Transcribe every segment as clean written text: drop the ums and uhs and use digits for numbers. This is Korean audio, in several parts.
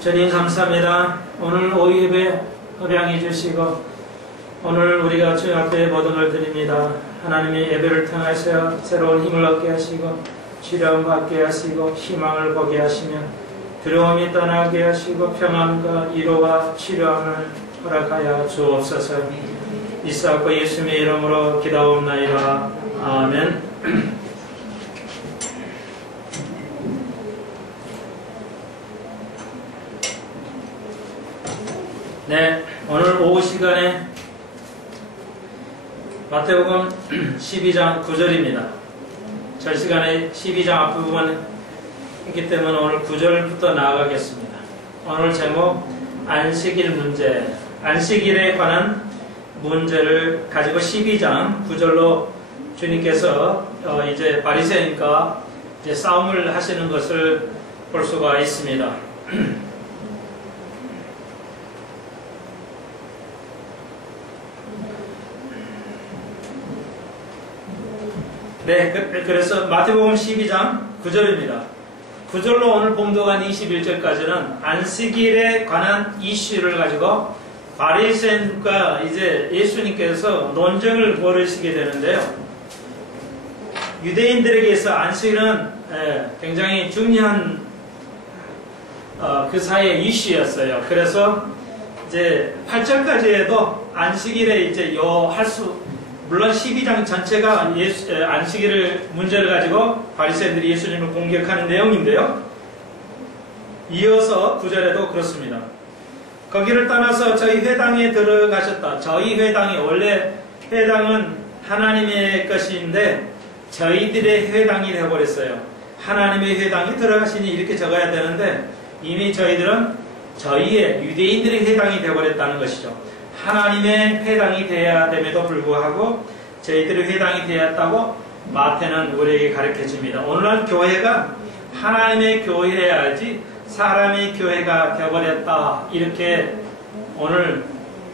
주님 감사합니다. 오늘 오후예배 허량해 주시고 오늘 우리가 주님 앞에 모든 걸 드립니다. 하나님이 예배를 통해서 새로운 힘을 얻게 하시고 치료함 받게 하시고 희망을 보게 하시며 두려움이 떠나게 하시고 평안과 위로와 치료함을 허락하여 주옵소서. 이사고 예수님의 이름으로 기도하옵나이다. 아멘. 네, 오늘 오후 시간에 마태복음 12장 9절입니다. 절 시간에 12장 앞부분 있기 때문에 오늘 9절부터 나아가겠습니다. 오늘 제목 안식일 문제, 안식일에 관한 문제를 가지고 12장 9절로 주님께서 이제 바리새인과 이제 싸움을 하시는 것을 볼 수가 있습니다. 네, 그래서 마태복음 12장 9절입니다. 9절로 오늘 봉독한 21절까지는 안식일에 관한 이슈를 가지고 바리새인과 이제 예수님께서 논쟁을 벌이시게 되는데요. 유대인들에게서 안식일은 굉장히 중요한 그 사이의 이슈였어요. 그래서 이제 8절까지에도 안식일에 이제 물론 12장 전체가 안식일을 문제를 가지고 바리새인들이 예수님을 공격하는 내용인데요. 이어서 9절에도 그렇습니다. 거기를 떠나서 저희 회당에 들어가셨다. 저희 회당이 원래 회당은 하나님의 것인데 저희들의 회당이 되어버렸어요. 하나님의 회당에 들어가시니 이렇게 적어야 되는데 이미 저희들은 저희의 유대인들의 회당이 되어버렸다는 것이죠. 하나님의 회당이 되어야 됨에도 불구하고 저희들의 회당이 되었다고 마태는 우리에게 가르쳐 줍니다. 오늘날 교회가 하나님의 교회여야지 사람의 교회가 되어버렸다. 이렇게 오늘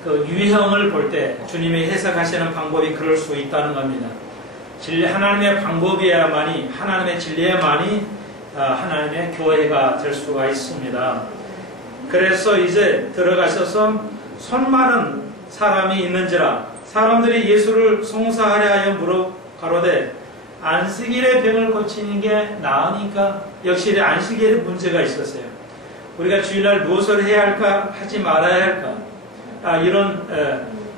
그 유형을 볼 때 주님이 해석하시는 방법이 그럴 수 있다는 겁니다. 하나님의 방법이야만이 하나님의 진리야만이 하나님의 교회가 될 수가 있습니다. 그래서 이제 들어가셔서 손 많은 사람이 있는지라 사람들이 예수를 송사하려 하여 물어 가로되 안식일에 병을 고치는 게 나으니까. 역시 안식일에 문제가 있었어요. 우리가 주일날 무엇을 해야 할까 하지 말아야 할까 이런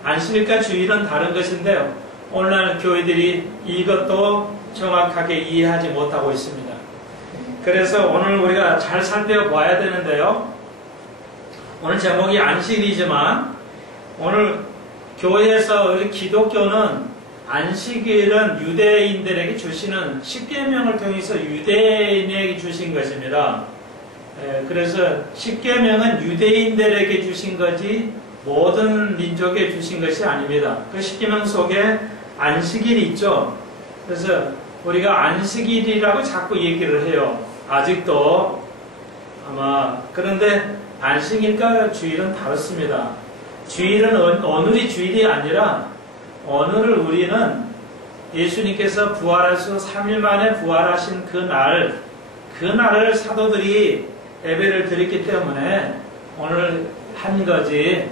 안식일과 주일은 다른 것인데요. 오늘날 교회들이 이것도 정확하게 이해하지 못하고 있습니다. 그래서 오늘 우리가 잘 살펴봐야 되는데요. 오늘 제목이 안식일이지만 오늘 교회에서 우리 기독교는 안식일은 유대인들에게 주시는 십계명을 통해서 유대인에게 주신 것입니다. 그래서 십계명은 유대인들에게 주신 거지 모든 민족에 주신 것이 아닙니다. 그 십계명 속에 안식일이 있죠. 그래서 우리가 안식일이라고 자꾸 얘기를 해요. 아직도 아마. 그런데 안식일과 주일은 다릅니다. 주일은 오늘이 주일이 아니라 오늘을 우리는 예수님께서 부활하셔서 3일 만에 부활하신 그날을 사도들이 예배를 드렸기 때문에 오늘 한 거지.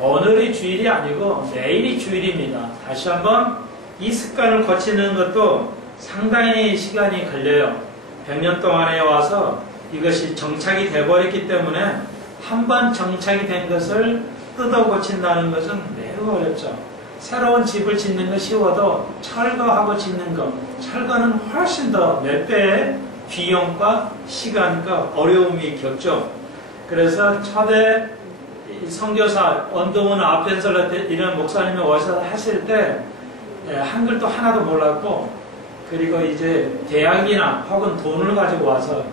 오늘이 주일이 아니고 내일이 주일입니다. 다시 한번 이 습관을 고치는 것도 상당히 시간이 걸려요. 100년 동안에 와서 이것이 정착이 되어버렸기 때문에 한번 정착이 된 것을 뜯어 고친다는 것은 매우 어렵죠. 새로운 집을 짓는 것 쉬워도 철거하고 짓는 것, 철거는 훨씬 더 몇 배의 비용과 시간과 어려움이 겪죠. 그래서 초대 선교사 원동원 아펜설러 이런 목사님이 오셔서 하실 때 한글도 하나도 몰랐고 그리고 이제 대학이나 혹은 돈을 가지고 와서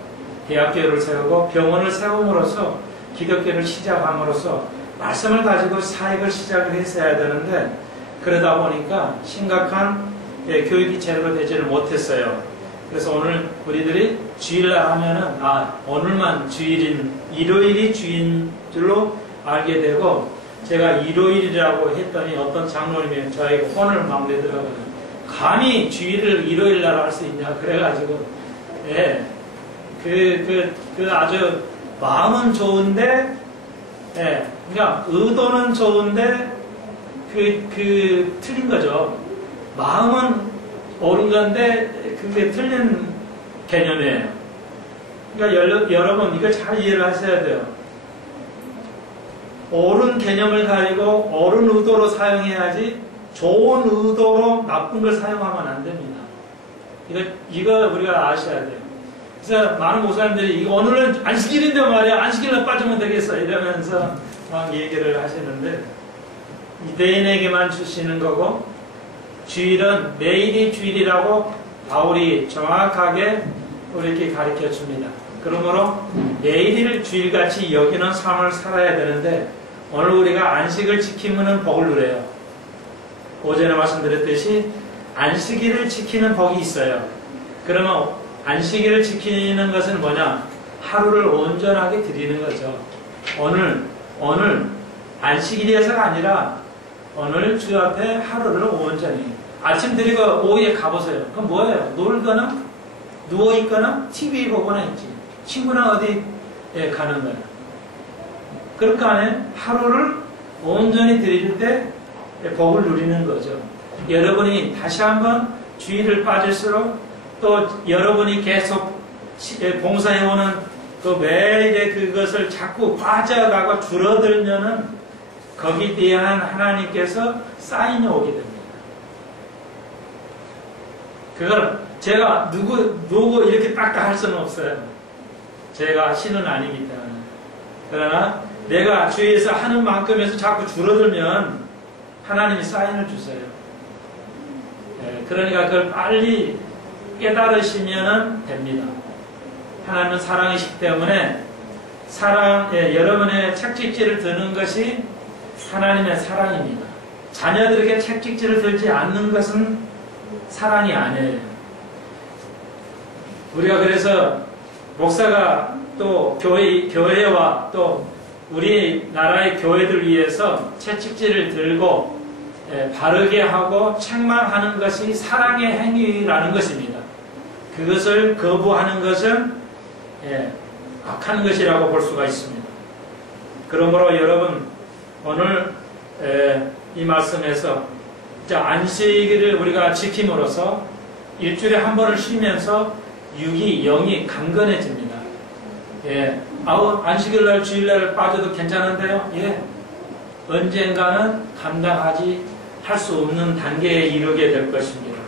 대학교를 세우고 병원을 세움으로써 기독교를 시작함으로써 말씀을 가지고 사역을 시작을 했어야 되는데 그러다 보니까 심각한 교육이 제대로 되지를 못했어요. 그래서 오늘 우리들이 주일날 하면은 오늘만 일요일이 주인 줄로 알게 되고 제가 일요일이라고 했더니 어떤 장로님이 저에게 혼을 막 내더라고요. 감히 주일을 일요일날 할 수 있냐 그래가지고 그 아주 마음은 좋은데, 예, 그러니까 의도는 좋은데 틀린 거죠. 마음은 옳은 건데 그게 틀린 개념이에요. 그러니까 여러분 이거 잘 이해를 하셔야 돼요. 옳은 개념을 가지고 옳은 의도로 사용해야지 좋은 의도로 나쁜 걸 사용하면 안 됩니다. 이거 우리가 아셔야 돼요. 그래서 많은 목사님들이 이거 오늘은 안식일인데 말이야 안식일로 빠지면 되겠어 이러면서 막 얘기를 하시는데 유대인에게만 주시는 거고 주일은 내일이 주일이라고 바울이 정확하게 우리에게 가르쳐 줍니다. 그러므로 내일을 주일같이 여기는 삶을 살아야 되는데 오늘 우리가 안식을 지키면 복을 누려요. 오전에 말씀드렸듯이 안식일을 지키는 복이 있어요. 그러면 안식일을 지키는 것은 뭐냐? 하루를 온전하게 드리는 거죠. 오늘 안식일이어서가 아니라 오늘 주 앞에 하루를 온전히 아침 드리고 오후에 가보세요. 그럼 뭐예요? 놀거나 누워있거나 TV 보거나 있지. 친구나 어디 가는 거예요. 그렇게 하면 하루를 온전히 드릴 때 복을 누리는 거죠. 여러분이 다시 한번 주의를 빠질수록 또 여러분이 계속 봉사해오는 그 매일의 그것을 자꾸 빠져가고 줄어들면은 거기에 대한 하나님께서 사인이 오게 됩니다. 그걸 제가 누구 이렇게 딱딱 할 수는 없어요. 제가 신은 아니기 때문에. 그러나 내가 주위에서 하는 만큼에서 자꾸 줄어들면 하나님이 사인을 주세요. 그러니까 그걸 빨리 깨달으시면 됩니다. 하나님은 사랑이시기 때문에 여러분의 책찍질을 드는 것이 하나님의 사랑입니다. 자녀들에게 책찍질을 들지 않는 것은 사랑이 아니에요. 우리가 그래서 목사가 또 교회와 또 우리나라의 교회들 위해서 채찍질을 들고 바르게 하고 책망하는 것이 사랑의 행위라는 것입니다. 그것을 거부하는 것은 악한 것이라고 볼 수가 있습니다. 그러므로 여러분 오늘 이 말씀에서 안식일을 우리가 지킴으로써 일주일에 한 번을 쉬면서 육이 영이 강건해집니다. 안식일날 주일날 빠져도 괜찮은데요. 언젠가는 감당하지 할 수 없는 단계에 이르게 될 것입니다.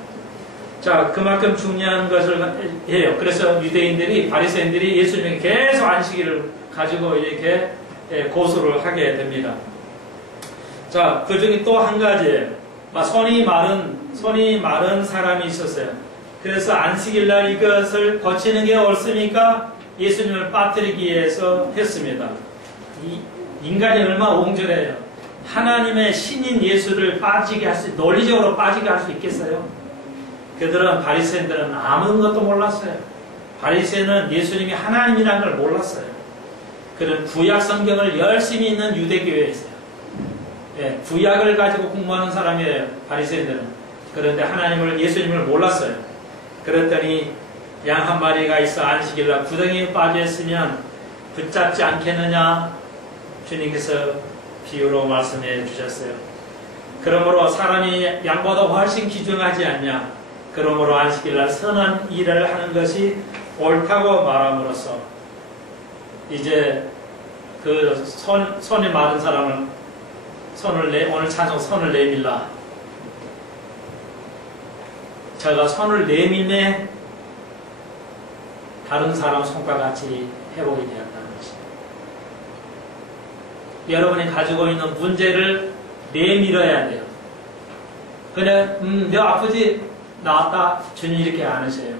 자, 그만큼 중요한 것을 해요. 그래서 유대인들이 바리새인들이 예수님에게 계속 안식일을 가지고 이렇게 고소를 하게 됩니다. 자, 그 중에 또 한 가지예요. 손이 마른 사람이 있었어요. 그래서 안식일날 이것을 거치는 게 옳습니까? 예수님을 빠뜨리기 위해서 했습니다. 인간이 얼마나 옹졸해요. 하나님의 신인 예수를 논리적으로 빠지게 할 수 있겠어요? 그들은 바리새인들은 아무것도 몰랐어요. 바리새인은 예수님이 하나님이라는 걸 몰랐어요. 그는 구약 성경을 열심히 읽는 유대교회였어요. 구약을 가지고 공부하는 사람이에요. 바리새인들은. 그런데 예수님을 몰랐어요. 그랬더니 양 한 마리가 있어 안식일날 구덩이에 빠져 있으면 붙잡지 않겠느냐? 주님께서 비유로 말씀해 주셨어요. 그러므로 사람이 양보다 훨씬 귀중하지 않냐? 그러므로 안식일날 선한 일을 하는 것이 옳다고 말함으로써 이제 그 손이 마른 사람을 오늘 찬송 손을 내밀라. 제가 손을 내밀매 다른 사람 손가락같이 회복이 되었다는 것입니다. 여러분이 가지고 있는 문제를 내밀어야 돼요. 그냥 너 아프지? 나왔다. 주님 이렇게 안 하세요.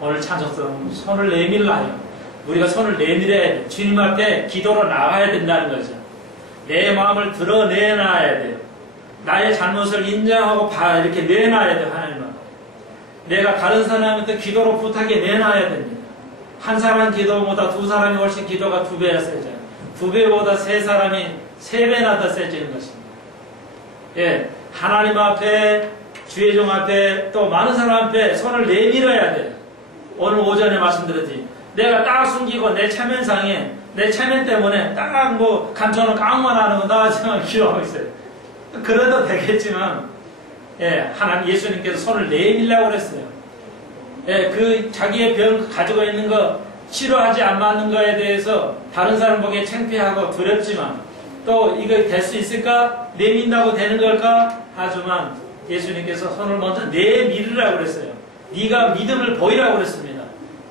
오늘 찬송처럼 손을 내밀라요. 우리가 손을 내밀어야 돼요. 주님 앞에 기도로 나가야 된다는 거죠. 내 마음을 드러내놔야 돼요. 나의 잘못을 인정하고 이렇게 내놔야 돼요. 하나님 앞에. 내가 다른 사람한테 기도로 부탁해 내놔야 됩니다. 한 사람 기도보다 두 사람이 훨씬 기도가 2배가 세져요. 2배보다 3사람이 3배나 더 세지는 것입니다. 하나님 앞에, 주의 종 앞에, 또 많은 사람 앞에 손을 내밀어야 돼요. 오늘 오전에 말씀드렸지. 내가 딱 숨기고 내 체면상에, 내 체면 때문에 딱 뭐 감춰놓은 깡만 하는 거 나 지금 기도하고 있어요. 그래도 되겠지만, 예, 하나님 예수님께서 손을 내밀라고 그랬어요. 예, 그 자기의 병 가지고 있는 거 치료하지 안 맞는 거에 대해서 다른 사람 보기에 창피하고 두렵지만 또 이거 될 수 있을까? 내민다고 되는 걸까? 하지만 예수님께서 손을 먼저 내밀으라고 그랬어요. 네가 믿음을 보이라고 그랬습니다.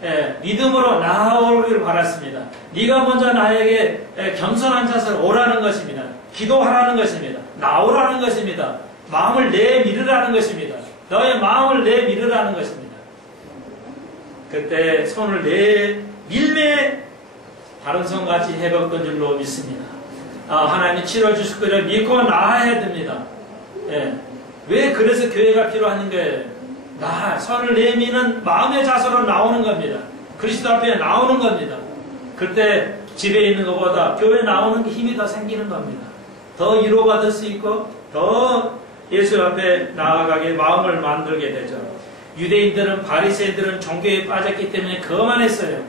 예, 믿음으로 나아오기를 바랐습니다. 네가 먼저 나에게 겸손한 자세로 오라는 것입니다. 기도하라는 것입니다. 나오라는 것입니다. 마음을 내밀으라는 것입니다. 너의 마음을 내밀으라는 것입니다. 그때 손을 내밀매 다른 손같이 회복된 줄로 믿습니다. 하나님이 치료해 주실 것을 믿고 나아야 됩니다. 예. 왜 그래서 교회가 필요한 거예요? 손을 내미는 마음의 자세로 나오는 겁니다. 그리스도 앞에 나오는 겁니다. 그때 집에 있는 것보다 교회 나오는 게 힘이 더 생기는 겁니다. 더 위로받을 수 있고 더 예수 앞에 나아가게 마음을 만들게 되죠. 유대인들은 바리새인들은 종교에 빠졌기 때문에 거만했어요.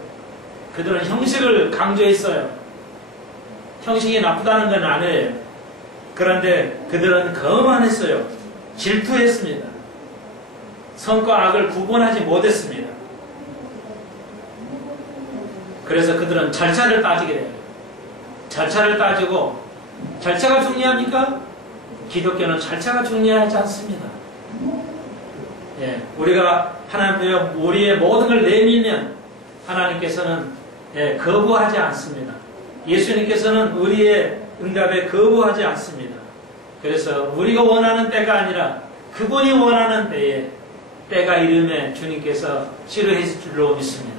그들은 형식을 강조했어요. 형식이 나쁘다는 건 아니에요. 그런데 그들은 거만했어요. 질투했습니다. 선과 악을 구분하지 못했습니다. 그래서 그들은 절차를 따지게 돼요. 절차를 따지고 절차가 중요합니까? 기독교는 절차가 중요하지 않습니다. 예, 우리가 하나님 앞에 우리의 모든 걸 내밀면 하나님께서는 거부하지 않습니다. 예수님께서는 우리의 응답에 거부하지 않습니다. 그래서 우리가 원하는 때가 아니라 그분이 원하는 때가 이름에 주님께서 치료해 줄 줄로 믿습니다.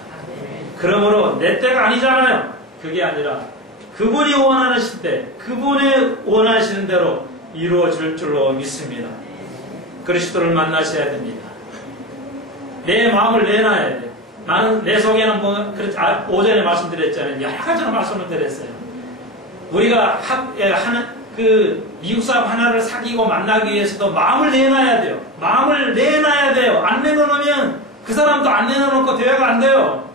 그러므로 내 때가 아니잖아요. 그게 아니라 그분이 원하시는 때, 그분이 원하시는 대로 이루어질 줄로 믿습니다. 그리스도를 만나셔야 됩니다. 내 마음을 내놔야 돼. 나는 내 속에는 오전에 말씀드렸잖아요. 여러 가지로 말씀을 드렸어요. 우리가 미국 사람 하나를 사귀고 만나기 위해서도 마음을 내놔야 돼요. 마음을 내놔야 돼요. 안 내놓으면 그 사람도 안 내놓고 대화가 안 돼요.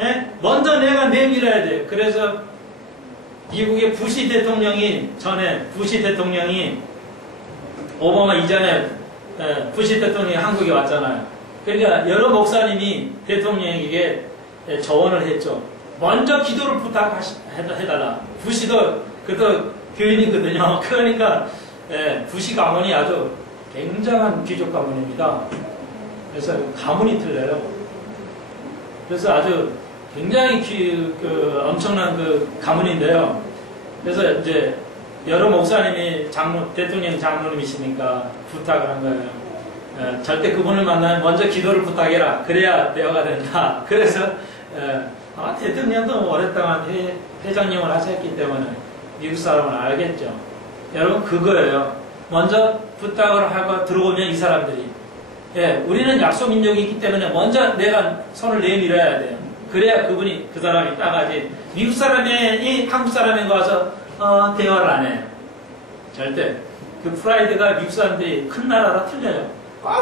예? 먼저 내가 내밀어야 돼요. 그래서 미국의 부시 대통령이 오바마 이전에 부시 대통령이 한국에 왔잖아요. 그러니까 여러 목사님이 대통령에게 조언을 했죠. 먼저 기도를 부탁해달라. 부시도 그것도 교인이거든요. 그러니까 부시 가문이 아주 굉장한 귀족 가문입니다. 그래서 가문이 틀려요. 그래서 아주 굉장히 엄청난 가문인데요. 그래서 이제 여러 목사님이 대통령 장로님이시니까 부탁을 한 거예요. 절대 그분을 만나면 먼저 기도를 부탁해라. 그래야 대화가 된다. 그래서 대통령도 오랫동안 회장님을 하셨기 때문에 미국 사람은 알겠죠. 여러분 그거예요. 먼저 부탁을 하고 들어오면 이 사람들이 우리는 약소민족이기 때문에 먼저 내가 손을 내밀어야 돼요. 그래야 그 사람이 따가지. 미국 사람이 한국 사람에 가서 대화를 안 해요. 절대. 그 프라이드가 미국 사람들이 큰 나라라 틀려요.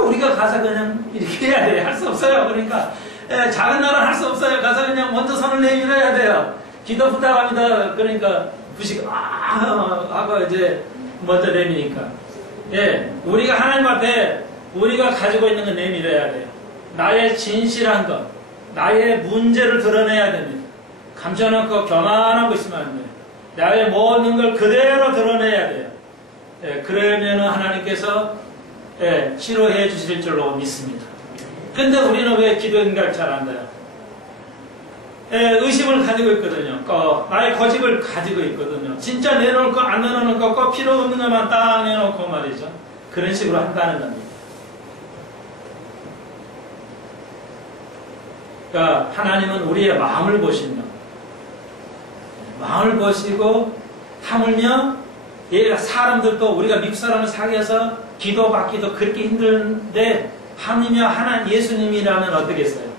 우리가 가서 그냥 이렇게 해야 돼요. 할 수 없어요. 그러니까 작은 나라는 할 수 없어요. 가서 그냥 먼저 손을 내밀어야 돼요. 기도 부탁합니다. 그러니까 부시가 하고 이제 먼저 내미니까. 우리가 하나님 앞에 우리가 가지고 있는 거 내밀어야 돼요. 나의 진실한 것, 나의 문제를 드러내야 됩니다. 감춰놓고 교만하고 있으면 안 돼요. 나의 모든 걸 그대로 드러내야 돼요. 그러면 하나님께서 치료해 주실 줄로 믿습니다. 근데 우리는 왜 기도 응답을 잘 안 돼요? 의심을 가지고 있거든요. 나의 고집을 가지고 있거든요. 진짜 내놓을 거, 안 내놓을 거, 필요 없는 것만 딱 내놓고 말이죠. 그런 식으로 한다는 겁니다. 그러니까 하나님은 우리의 마음을 보신다. 마음을 보시고 하물며 얘가 사람들도 우리가 미국 사람을 사귀어서 기도받기도 그렇게 힘든데 하물며 하나님 예수님이라면 어떻겠어요?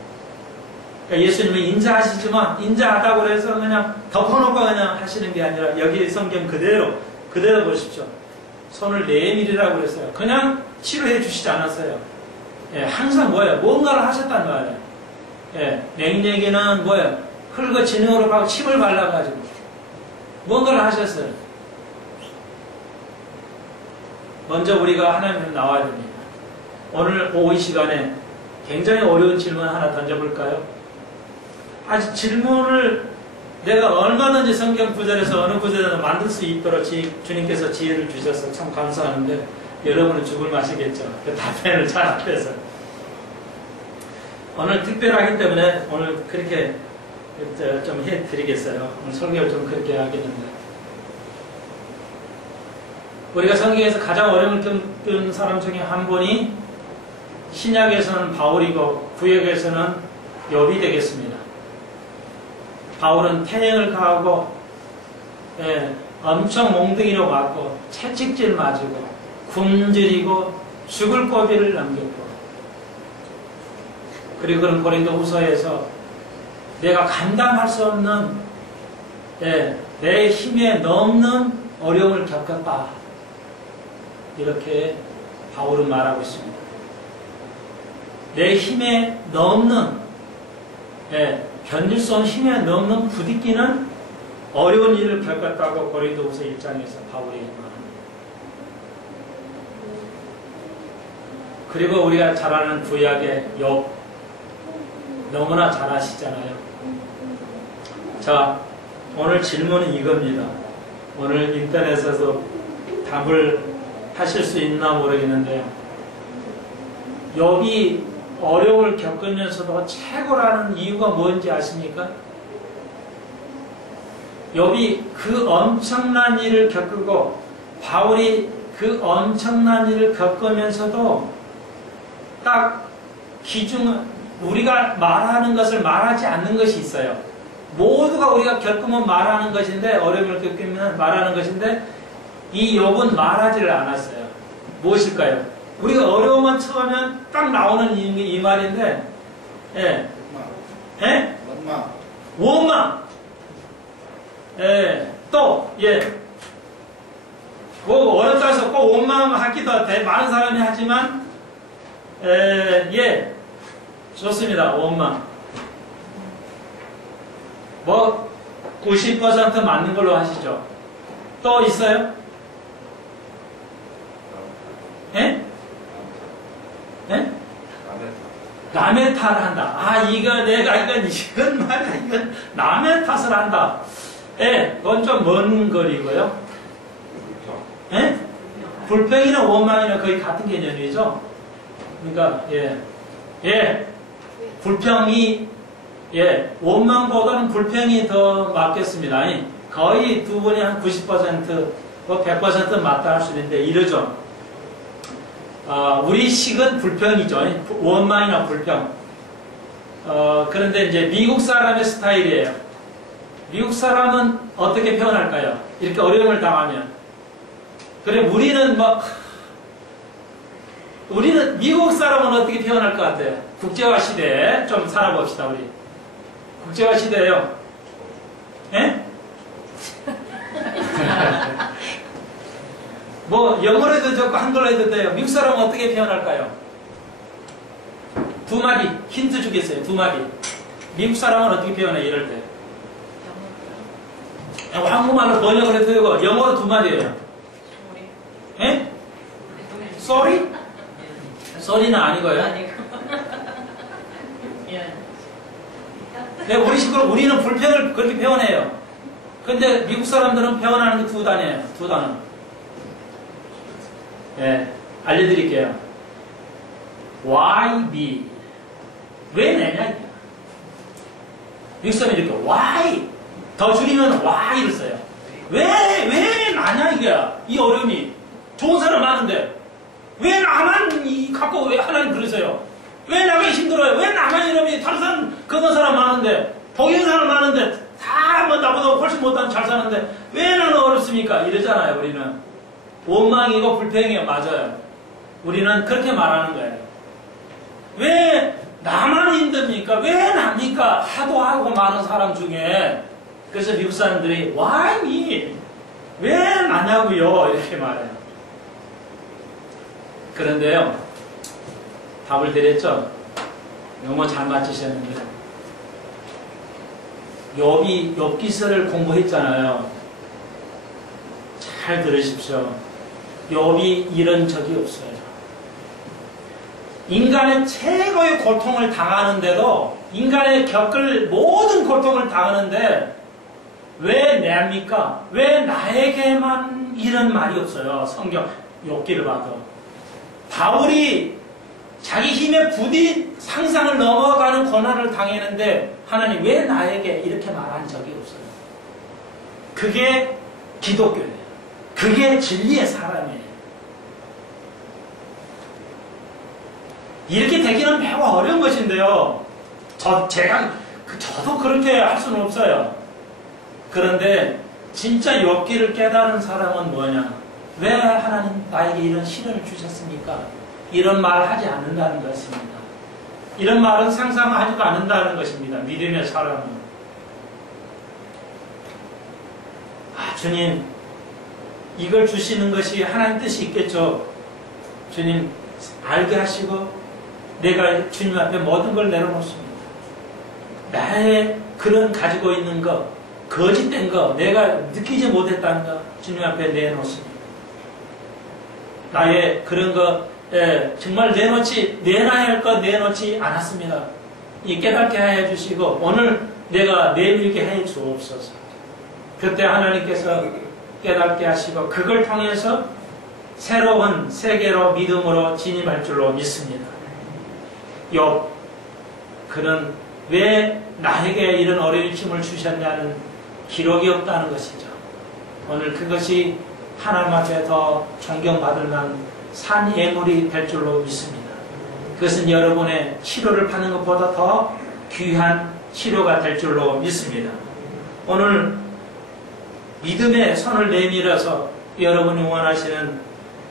그러니까 예수님은 인자하시지만 인자하다고 해서 그냥 덮어놓고 그냥 하시는 게 아니라 여기 성경 그대로 보십시오. 손을 내밀으라고 그랬어요. 그냥 치료해 주시지 않았어요. 항상 뭐예요? 뭔가를 하셨단 말이에요. 예, 냉내기는 뭐예요? 흙을 진흙으로 파고 침을 발라가지고 뭔가를 하셨어요. 먼저 우리가 하나님으로 나와야 됩니다. 오늘 오후 이 시간에 굉장히 어려운 질문 하나 던져볼까요? 아직 질문을 내가 얼마든지 성경 구절에서 어느 구절에서 만들 수 있도록 주님께서 지혜를 주셔서 참 감사하는데 여러분은 죽을 맛이겠죠. 그 답변을 잘 앞에서. 오늘 특별하기 때문에 오늘 그렇게 좀 해드리겠어요. 오늘 설교를 좀 그렇게 하겠는데. 우리가 성경에서 가장 어려움을 겪은 사람 중에 한 분이 신약에서는 바울이고 구약에서는 욥이 되겠습니다. 바울은 태행을 가하고 엄청 몽둥이로 맞고 채찍질 맞고 굶주리고 죽을 고비를 넘겼고 그리고 그런 고린도후서에서 내가 감당할 수 없는 내 힘에 넘는 어려움을 겪었다. 이렇게 바울은 말하고 있습니다. 내 힘에 넘는 견딜 수 없는 힘에 넘는 부딪히는 어려운 일을 겪었다고 고린도후서 1장에서 바울이 말합니다. 그리고 우리가 잘 아는 구약의 욥 너무나 잘 아시잖아요. 자, 오늘 질문은 이겁니다. 오늘 인터넷에서 답을 하실 수 있나 모르겠는데요. 욥이 어려움을 겪으면서도 최고라는 이유가 뭔지 아십니까? 욥이 그 엄청난 일을 겪고 바울이 그 엄청난 일을 겪으면서도 딱 우리가 말하는 것을 말하지 않는 것이 있어요. 모두가 우리가 겪으면 말하는 것인데 어려움을 겪으면 말하는 것인데 이 욥은 말하지를 않았어요. 무엇일까요? 우리가 어려움만 처하면 딱 나오는 이 말인데 원망 또 뭐 어렵다 해서 꼭 원망하기도 많은 사람이 하지만 좋습니다. 원망 뭐 90% 맞는 걸로 하시죠. 또 있어요? 남의 탓을 한다. 아, 이건 말이야. 이건 남의 탓을 한다. 그건 좀 먼 거리고요. 불평이나 원망이나 거의 같은 개념이죠. 그러니까, 불평이, 원망보다는 불평이 더 맞겠습니다. 거의 두 분이 한 90%, 뭐 100% 맞다 할 수 있는데, 이러죠. 우리 식은 불평이죠. 원망이나 불평. 그런데 이제 미국 사람의 스타일이에요. 미국 사람은 어떻게 표현할까요? 이렇게 어려움을 당하면. 그래, 우리는 미국 사람은 어떻게 표현할 것 같아요? 국제화 시대에 좀 살아봅시다, 우리. 국제화 시대에요. 뭐 영어로 해도 좋고 한글로 해도 돼요. 미국 사람은 어떻게 표현할까요? 두 마디 힌트 주겠어요. 두 마디. 미국 사람은 어떻게 표현해? 이럴 때. 한국말로 번역을 해도 되고 영어로 두 마디예요. Sorry? Sorry는 아니고요. 우리 식으로 우리는 불평을 그렇게 표현해요. 근데 미국 사람들은 표현하는 게 두 단어예요. 두 단어. 알려드릴게요. Why me? 왜 내냐? 이게. 미국 사람이 이렇게 Why? 더 줄이면 Why를 써요. 왜 나냐 이게? 이 어려움이. 좋은 사람 많은데 왜 나만 갖고 왜 하나님 그러세요? 왜 나가 힘들어요? 왜 나만 이러면 다른 사람 그런 사람 많은데 복인 사람 많은데 다 뭐 나보다 훨씬 못하는 잘 사는데 왜 나는 어렵습니까? 이러잖아요. 우리는 원망이고 불평이에요. 맞아요. 우리는 그렇게 말하는 거예요. 왜 나만 힘듭니까? 왜 납니까? 하도 하고 많은 사람 중에. 그래서 미국 사람들이 Why me? 왜 나냐고요? 이렇게 말해요. 그런데요, 답을 드렸죠? 너무 잘 맞히셨는데 욥이 욥기서를 공부했잖아요. 잘 들으십시오. 욥이 이런 적이 없어요. 인간의 최고의 고통을 당하는데도, 인간의 겪을 모든 고통을 당하는데 왜 내합니까? 왜 나에게만 이런 말이 없어요? 성경 욥기를 봐도. 바울이 자기 힘에 부디 상상을 넘어가는 고난을 당했는데 하나님 왜 나에게 이렇게 말한 적이 없어요? 그게 기독교예요. 그게 진리의 사람이에요. 이렇게 되기는 매우 어려운 것인데요. 저도 그렇게 할 수는 없어요. 그런데 진짜 욥기를 깨달은 사람은 뭐냐? 왜 하나님 나에게 이런 시련을 주셨습니까? 이런 말을 하지 않는다는 것입니다. 이런 말은 상상하지도 않는다는 것입니다. 믿음의 사람은. 주님, 이걸 주시는 것이 하나님 뜻이 있겠죠. 주님, 알게 하시고 내가 주님 앞에 모든 걸 내려놓습니다. 나의 그런 가지고 있는 것, 거짓된 것, 내가 느끼지 못했다는 것 주님 앞에 내놓습니다. 나의 그런 것, 정말 내놔야 할 것 내놓지 않았습니다. 이 깨닫게 해 주시고 오늘 내가 내밀게 해 주옵소서. 그때 하나님께서 깨닫게 하시고 그걸 통해서 새로운 세계로 믿음으로 진입할 줄로 믿습니다. 욥, 그는 왜 나에게 이런 어려움을 주셨냐는 기록이 없다는 것이죠. 오늘 그것이 하나님 앞에 더 존경받을 만한 산 예물이 될 줄로 믿습니다. 그것은 여러분의 치료를 받는 것보다 더 귀한 치료가 될 줄로 믿습니다. 오늘 믿음의 손을 내밀어서 여러분이 원하시는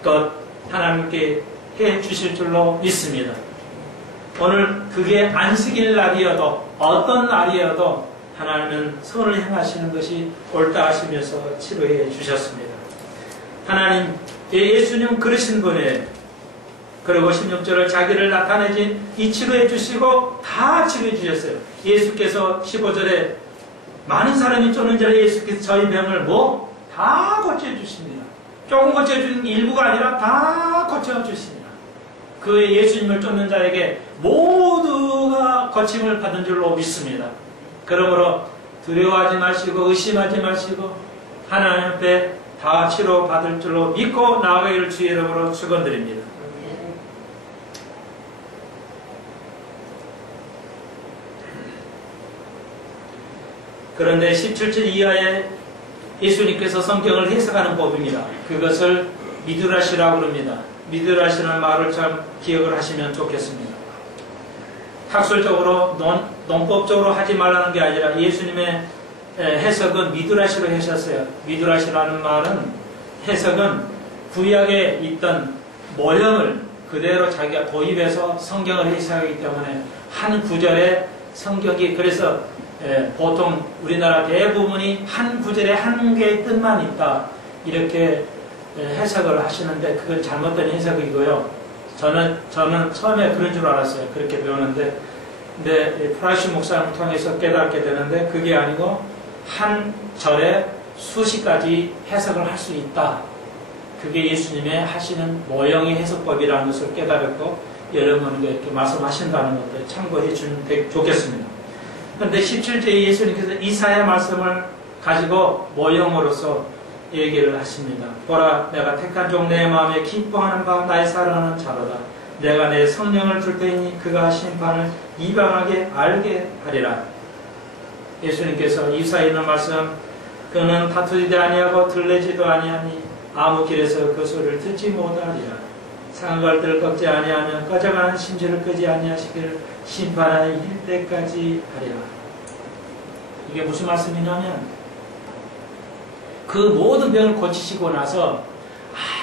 것 하나님께 해 주실 줄로 믿습니다. 오늘 그게 안식일 날이어도 어떤 날이어도 하나님은 선을 행하시는 것이 옳다 하시면서 치료해 주셨습니다. 하나님, 예수님 그러신 분이에요. 그리고 16절을 자기를 나타내지 이 치료해 주시고 다 치료해 주셨어요. 예수께서 15절에 많은 사람이 쫓는 자를 예수께서 저희 병을 다 고쳐주십니다. 조금 고쳐주는 일부가 아니라 다 고쳐주십니다. 그 예수님을 쫓는 자에게 모두가 고침을 받은 줄로 믿습니다. 그러므로 두려워하지 마시고 의심하지 마시고 하나님 앞에 다 치료받을 줄로 믿고 나아가기를 주의 이름으로 축원드립니다. 그런데 17절 이하에 예수님께서 성경을 해석하는 법입니다. 그것을 미드라시라고 합니다. 미드라시라는 말을 참 기억을 하시면 좋겠습니다. 학술적으로 논법적으로 하지 말라는 게 아니라 예수님의 해석은 미드라시로 하셨어요. 미드라시라는 말은 해석은 구약에 있던 모형을 그대로 자기가 도입해서 성경을 해석하기 때문에 한 구절에 성경이 그래서 보통 우리나라 대부분이 한 구절에 한 개의 뜻만 있다 이렇게 해석을 하시는데 그건 잘못된 해석이고요. 저는 처음에 그런 줄 알았어요. 그렇게 배우는데 근데 프라이시 목사님을 통해서 깨닫게 되는데 그게 아니고 한 절에 수십 가지 해석을 할 수 있다. 그게 예수님의 하시는 모형의 해석법이라는 것을 깨달았고 여러분에게 이렇게 말씀하신다는 것을 참고해 주면 좋겠습니다. 그런데 17절에 예수님께서 이사야 말씀을 가지고 모형으로서 얘기를 하십니다. 보라, 내가 택한 종 내 마음에 기뻐하는 바 나의 사랑하는 자로다. 내가 내 성령을 줄 테니 그가 심판을 이방하게 알게 하리라. 예수님께서 이사야에 있는 말씀, 그는 다투지도 아니하고 들레지도 아니하니 아무 길에서 그 소리를 듣지 못하리라. 상한 것들을 꺾지 아니하면 꺼져가는 심지를 끄지 아니하시기를 심판하여 이를 때까지 하리라. 이게 무슨 말씀이냐면 그 모든 병을 고치시고 나서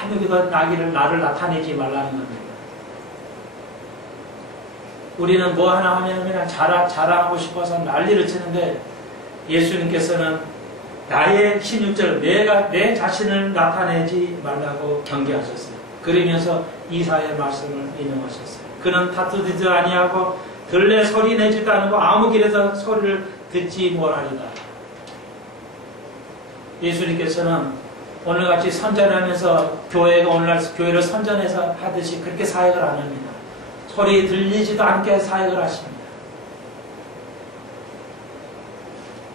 아무도 나를 나타내지 말라는 겁니다. 우리는 뭐 하나 하면 그냥 자랑하고 싶어서 난리를 치는데 예수님께서는 나의 16절 내가 내 자신을 나타내지 말라고 경계하셨어요. 그러면서 이사야의 말씀을 인용하셨어요. 그는 다투지도 아니하고 들레 소리 내지도 않고 아무 길에서 소리를 듣지 못하리다. 예수님께서는 오늘같이 선전하면서 교회가 오늘날 교회를 선전해서 하듯이 그렇게 사역을 안 합니다. 소리 들리지도 않게 사역을 하십니다.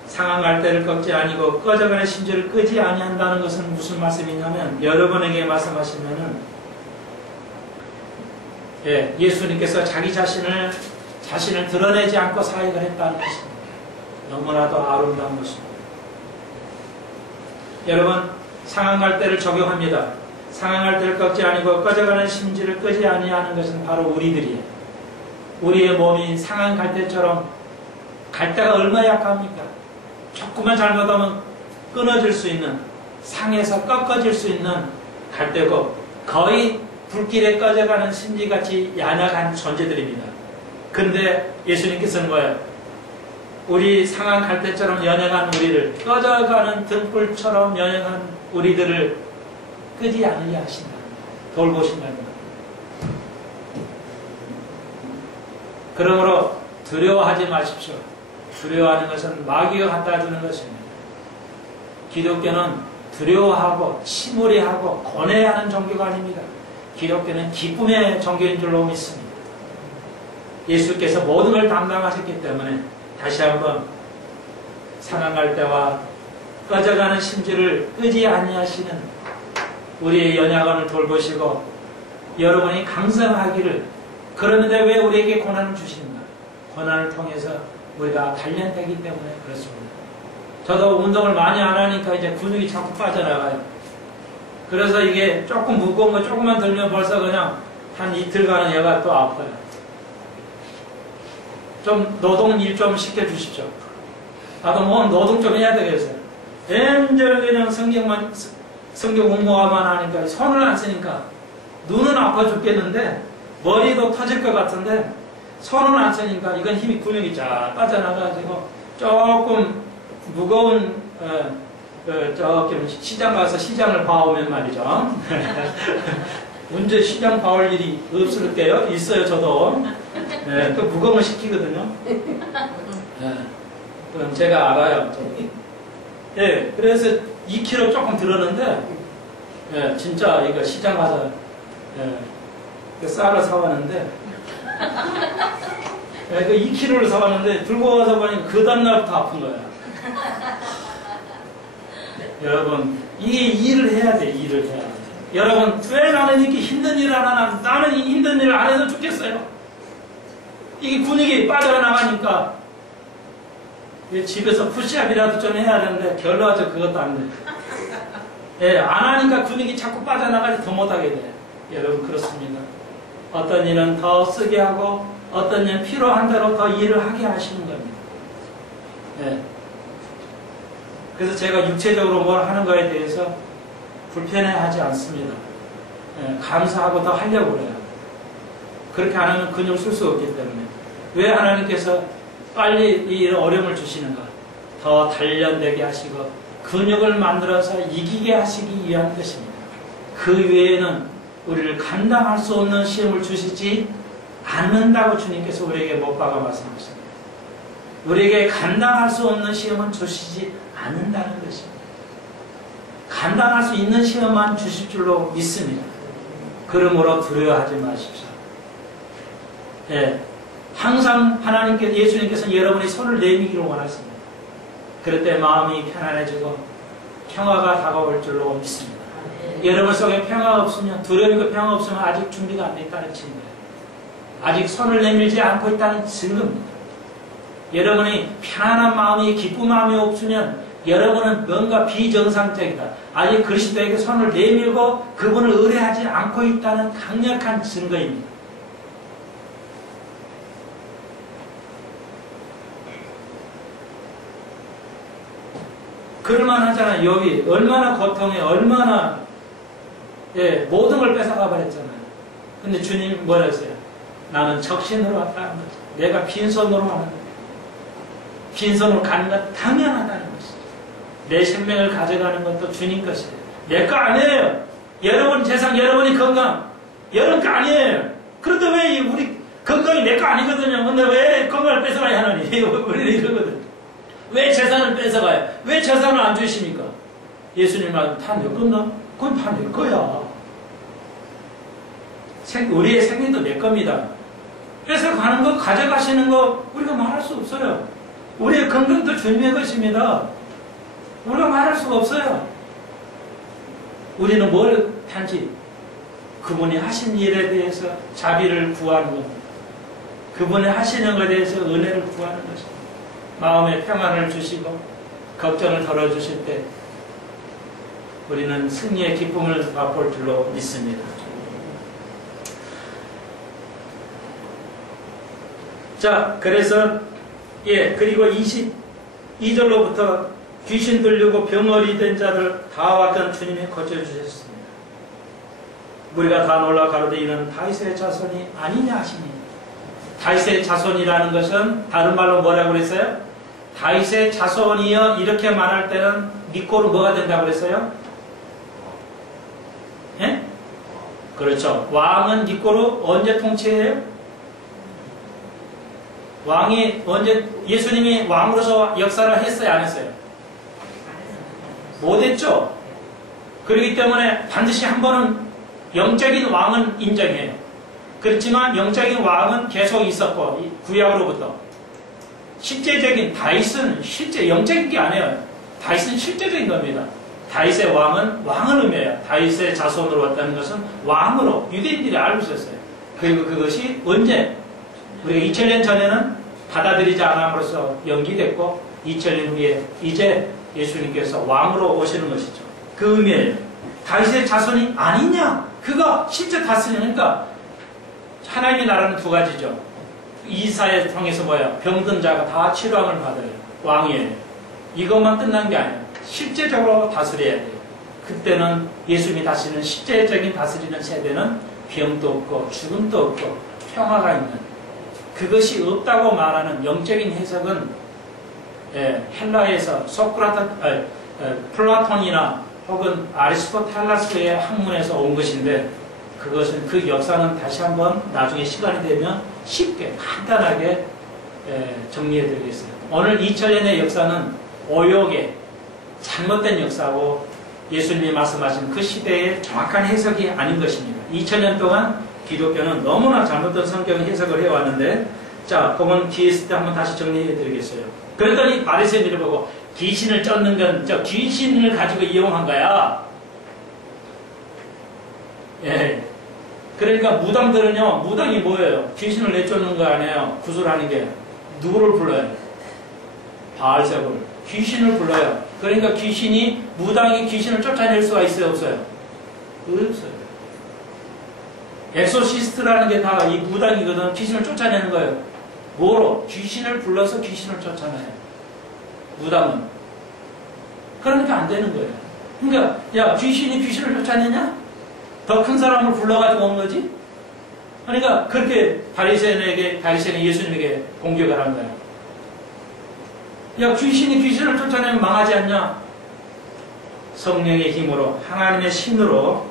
상한 갈대를 꺾지 아니고 꺼져가는 심지를 끄지 아니한다는 것은 무슨 말씀이냐면, 여러분에게 말씀하시면은 예수님께서 자기 자신을 드러내지 않고 사역을 했다는 것입니다. 너무나도 아름다운 것입니다. 여러분, 상한 갈대를 적용합니다. 상한 갈대를 꺾지 아니고 꺼져가는 심지를 끄지 아니하는 것은 바로 우리들이에요. 우리의 몸이 상한 갈대처럼, 갈대가 얼마나 약합니까? 조금만 잘못하면 끊어질 수 있는, 상에서 꺾어질 수 있는 갈대고, 거의 불길에 꺼져가는 심지같이 연약한 존재들입니다. 근데 예수님께서는 뭐예요? 우리 상한 갈대처럼 연약한 우리를, 꺼져가는 등불처럼 연약한 우리들을 끄지 않으려 하신다. 돌보신다는 것. 그러므로 두려워하지 마십시오. 두려워하는 것은 마귀가 갖다 주는 것입니다. 기독교는 두려워하고 침울해하고 권해하는 종교가 아닙니다. 기독교는 기쁨의 종교인 줄로 믿습니다. 예수께서 모든 걸 담당하셨기 때문에 다시 한번 상한 갈대와 꺼져가는 심지를 끄지 아니하시는 우리의 연약함을 돌보시고 여러분이 강성하기를, 그런데 왜 우리에게 고난을 주시는가? 고난을 통해서 우리가 단련되기 때문에 그렇습니다. 저도 운동을 많이 안 하니까 이제 근육이 자꾸 빠져나가요. 그래서 이게 조금 무거운 거 조금만 들면 벌써 그냥 한 이틀간은 얘가 또 아파요. 좀 노동 일 좀 시켜주십시오. 나도 뭐 노동 좀 해야 되겠어요. 맨날 그냥 성경 공부만 하니까 손을 안 쓰니까 눈은 아파 죽겠는데 머리도 터질 것 같은데 손은 안 쓰니까 이건 힘이 근육이 쫙 빠져나가지고 조금 무거운 조금 시장 가서 시장을 봐오면 말이죠. 언제 시장 봐올 일이 없을게요? 있어요, 저도. 네, 또 무거운 거 시키거든요. 네, 그럼 제가 알아요. 네, 그래서 2kg 조금 들었는데, 네, 진짜 이거 시장 가서 네, 쌀을 사왔는데, 네, 그 2kg를 사왔는데 들고 와서 보니까 그 다음날부터 아픈 거야. 여러분, 이게 일을 해야 돼, 일을 해야 돼. 여러분, 왜 나는 이렇게 힘든 일을 안 하나? 나는 이 힘든 일을 안 해서 죽겠어요. 이게 분위기 빠져나가니까 집에서 푸시업이라도 좀 해야 되는데 결과적 그것도 안 돼. 예, 안 하니까 분위기 자꾸 빠져나가지 더 못하게 돼. 여러분, 그렇습니다. 어떤 일은 더 쓰게 하고 어떤 일은 필요한 대로 더 일을 하게 하시는 겁니다. 예. 그래서 제가 육체적으로 뭘 하는 거에 대해서 불편해하지 않습니다. 예, 감사하고 더 하려고 그래요. 그렇게 안 하면 근육을 쓸 수 없기 때문에. 왜 하나님께서 빨리 이 어려움을 주시는가? 더 단련되게 하시고 근육을 만들어서 이기게 하시기 위한 것입니다. 그 외에는 우리를 감당할 수 없는 시험을 주시지 않는다고 주님께서 우리에게 못 박아 말씀하십니다. 우리에게 감당할 수 없는 시험은 주시지 않는다는 것입니다. 감당할 수 있는 시험만 주실 줄로 믿습니다. 그러므로 두려워하지 마십시오. 예, 항상 예수님께서는 여러분이 손을 내미기를 원하십니다. 그럴 때 마음이 편안해지고 평화가 다가올 줄로 믿습니다. 여러분 속에 평화가 없으면, 두려움과 평화가 없으면 아직 준비가 안 돼 있다는 증거예요. 아직 손을 내밀지 않고 있다는 증거입니다. 여러분이 편안한 마음이, 기쁜 마음이 없으면 여러분은 뭔가 비정상적이다. 아직 그리스도에게 손을 내밀고 그분을 의뢰하지 않고 있다는 강력한 증거입니다. 그럴만 하잖아요. 여기 얼마나 고통해, 얼마나 모든 걸 뺏어가 버렸잖아요. 근데 주님이 뭐라 했어요? 나는 적신으로 왔다는 거죠. 내가 빈손으로 하는 거예요. 빈손으로 가는 건 당연하다는 것이죠. 내 생명을 가져가는 것도 주님 것이에요. 내 거 아니에요. 여러분 재산, 여러분이 건강, 여러분 거 아니에요. 그런데 왜 우리 건강이 내 거 아니거든요. 근데 왜 건강을 뺏어가야 하느니? 우리는 이러거든. 왜 재산을 뺏어가요? 왜 재산을 안 주십니까? 예수님 말은 다 내 건가? 그건 다 내 거야. 우리의 생명도 내 겁니다. 뺏어가는 거, 가져가시는 거 우리가 말할 수 없어요. 우리의 건강도 주님의 것입니다. 우리가 말할 수가 없어요. 우리는 뭘 단지 그분이 하신 일에 대해서 자비를 구하는 겁니다. 그분이 하시는 것에 대해서 은혜를 구하는 것입니다. 마음에 평안을 주시고 걱정을 덜어주실 때 우리는 승리의 기쁨을 맛볼 줄로 믿습니다. 자, 그래서 그리고 22절로부터 귀신 들리고 병어리 된 자들 다 왔던 주님이 고쳐주셨습니다. 우리가 다 놀라 가로되 이는 다윗의 자손이 아니냐 하시니, 다윗의 자손이라는 것은 다른 말로 뭐라고 그랬어요? 다윗의 자손이여 이렇게 말할 때는 믿고는 뭐가 된다고 그랬어요? 예? 그렇죠. 왕은 믿고로 언제 통치해요? 왕이 언제, 예수님이 왕으로서 역사를 했어요? 안 했어요? 못했죠. 그렇기 때문에 반드시 한 번은 영적인 왕은 인정해요. 그렇지만 영적인 왕은 계속 있었고, 구약으로부터. 실제적인, 다윗은 실제 영적인 게 아니에요. 다윗은 실제적인 겁니다. 다윗의 왕은 왕을 의미해요. 다윗의 자손으로 왔다는 것은 왕으로 유대인들이 알고 있었어요. 그리고 그것이 언제? 우리가 2000년 전에는 받아들이지 않음으로써 연기됐고 2000년 후에 이제 예수님께서 왕으로 오시는 것이죠. 그 의미예요. 다윗의 자손이 아니냐? 그가 실제 다스리니까 하나님의 나라는 두 가지죠. 이사야 통해서 뭐야? 병든 자가 다 치료함을 받아요. 왕이에요. 이것만 끝난 게 아니에요. 실제적으로 다스려야 돼요. 그때는 예수님이 다스리는 실제적인 다스리는 세대는 병도 없고 죽음도 없고 평화가 있는, 그것이 없다고 말하는 영적인 해석은 헬라에서 플라톤이나 혹은 아리스토텔레스의 학문에서 온 것인데, 그것은 그 역사는 다시 한번 나중에 시간이 되면 쉽게 간단하게 정리해 드리겠어요. 오늘 2000년의 역사는 오욕의 잘못된 역사고 예수님이 말씀하신 그 시대의 정확한 해석이 아닌 것입니다. 2000년 동안 기독교는 너무나 잘못된 성경 해석을 해왔는데, 자, 그건 뒤에 있을 때 한번 다시 정리해 드리겠어요. 그랬더니 바리새인들을 보고 귀신을 쫓는 건 저 귀신을 가지고 이용한 거야. 예. 그러니까 무당들은요, 무당이 뭐예요? 귀신을 내쫓는 거 아니에요. 구술하는 게. 누구를 불러요? 바알세불. 귀신을 불러요. 그러니까 무당이 귀신을 쫓아낼 수가 있어요, 없어요? 없어요. 엑소시스트라는 게 다 이 무당이거든. 귀신을 쫓아내는 거예요. 뭐로? 귀신을 불러서 귀신을 쫓아내요. 무당은. 그러니까 안 되는 거예요. 그러니까 야, 귀신이 귀신을 쫓아내냐? 더 큰 사람을 불러가지고 온 거지? 그러니까 그렇게 바리새인이 예수님에게 공격을 한 거예요. 야, 귀신이 귀신을 쫓아내면 망하지 않냐? 성령의 힘으로, 하나님의 신으로,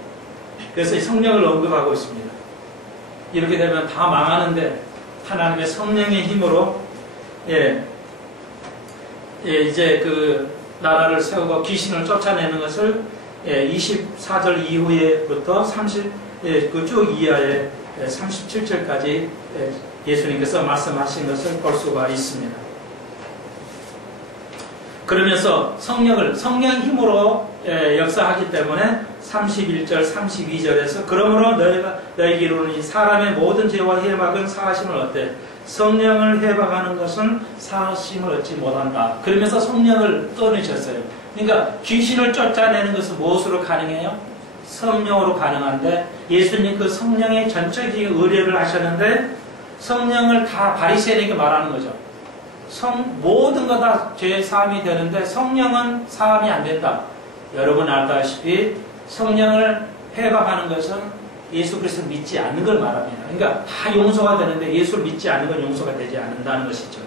그래서 성령을 언급하고 있습니다. 이렇게 되면 다 망하는데 하나님의 성령의 힘으로 이제 그 나라를 세우고 귀신을 쫓아내는 것을 24절 이후에부터 그 쭉 이하의 37절까지 예수님께서 말씀하신 것을 볼 수가 있습니다. 그러면서 성령의 힘으로 역사하기 때문에 31절, 32절에서 그러므로 너희에게 이르노니 사람의 모든 죄와 해박은 사하심을 얻되 성령을 해박하는 것은 사하심을 얻지 못한다. 그러면서 성령을 떠내셨어요. 그러니까 귀신을 쫓아내는 것은 무엇으로 가능해요? 성령으로 가능한데, 예수님 그 성령의 전적인 의뢰를 하셨는데 성령을 다 바리새인에게 말하는 거죠. 모든 거 다 죄 사함이 되는데 성령은 사함이 안 된다. 여러분 알다시피 성령을 해박하는 것은 예수 그리스도를 믿지 않는 걸 말합니다. 그러니까 다 용서가 되는데 예수를 믿지 않는 건 용서가 되지 않는다는 것이죠.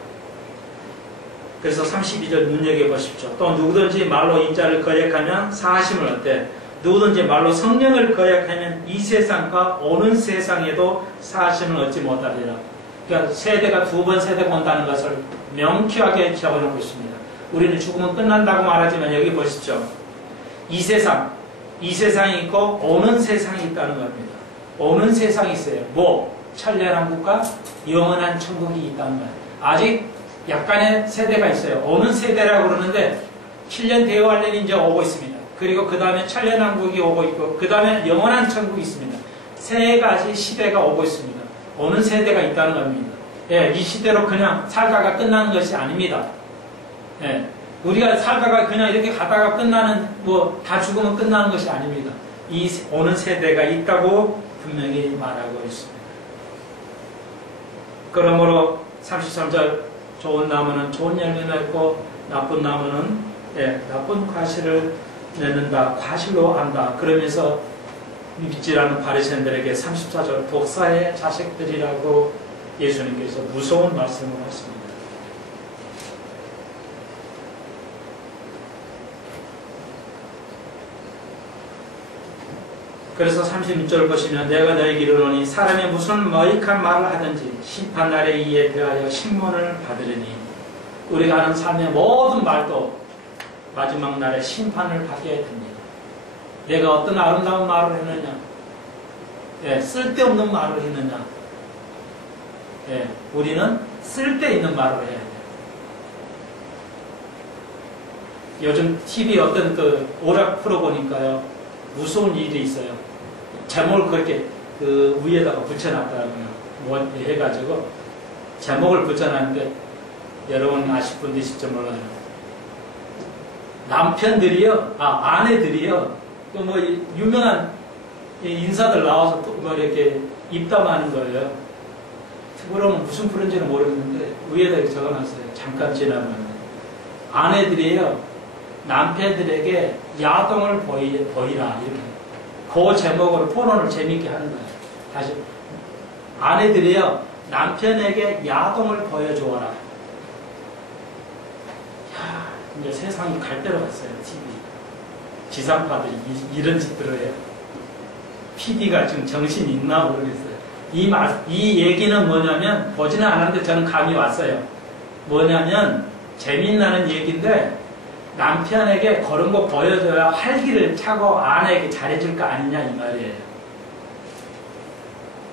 그래서 32절 눈여겨보십시오. 또 누구든지 말로 인자를 거역하면 사하심을 얻되 누구든지 말로 성령을 거역하면 이 세상과 오는 세상에도 사하심을 얻지 못하리라. 그러니까 세대가 두 번 세대가 온다는 것을 명쾌하게 적어놓고 있습니다. 우리는 죽으면 끝난다고 말하지만 여기 보십시오. 이 세상이 있고 오는 세상이 있다는 겁니다. 오는 세상이 있어요. 뭐? 천년한 국가, 영원한 천국이 있다는 거예요. 아직 약간의 세대가 있어요. 오는 세대라고 그러는데 7년 대환란이 이제 오고 있습니다. 그리고 그 다음에 천년왕국이 오고 있고 그 다음에 영원한 천국이 있습니다. 세 가지 시대가 오고 있습니다. 오는 세대가 있다는 겁니다. 예, 이 시대로 그냥 살다가 끝나는 것이 아닙니다. 예, 우리가 살다가 그냥 이렇게 가다가 끝나는 뭐 다 죽으면 끝나는 것이 아닙니다. 이 오는 세대가 있다고 분명히 말하고 있습니다. 그러므로 33절 좋은 나무는 좋은 열매 맺고 나쁜 나무는 나쁜 과실을 맺는다. 과실로 안다. 그러면서 믿지 않는 바리새인들에게 34절 독사의 자식들이라고 예수님께서 무서운 말씀을 하십니다. 그래서 36절을 보시면 내가 너에게 이르노니 사람이 무슨 머익한 말을 하든지 심판날에 이에 대하여 신문을 받으리니 우리가 하는 삶의 모든 말도 마지막 날에 심판을 받게 됩니다. 내가 어떤 아름다운 말을 했느냐, 쓸데없는 말을 했느냐, 우리는 쓸데있는 말을 해야 돼요. 요즘 TV 어떤 그 오락 프로 보니까요, 무서운 일이 있어요. 제목을 그렇게 그 위에다가 붙여놨더라고요. 뭐 해가지고 제목을 붙여놨는데 여러분 아실 분도 있을지 몰라요. 남편들이요, 아내들이요, 또 뭐 유명한 인사들 나와서 또 뭐 이렇게 입담하는 거예요. 그러면 무슨 프로인지는 모르겠는데 위에다 적어놨어요. 잠깐 지나면 아내들이요, 남편들에게 야동을 보이라 이렇게 그 제목으로 토론을 재밌게 하는 거예요. 다시 아내들이요, 남편에게 야동을 보여주어라. 야, 이제 세상이 갈 대로 갔어요. TV 지상파들이 이런 짓들을 해요. PD가 지금 정신이 있나 모르겠어요. 이 얘기는 뭐냐면 보지는 않았는데 저는 감이 왔어요. 뭐냐면 재미나는 얘기인데 남편에게 그런 거 보여줘야 활기를 차고 아내에게 잘해줄 거 아니냐 이 말이에요.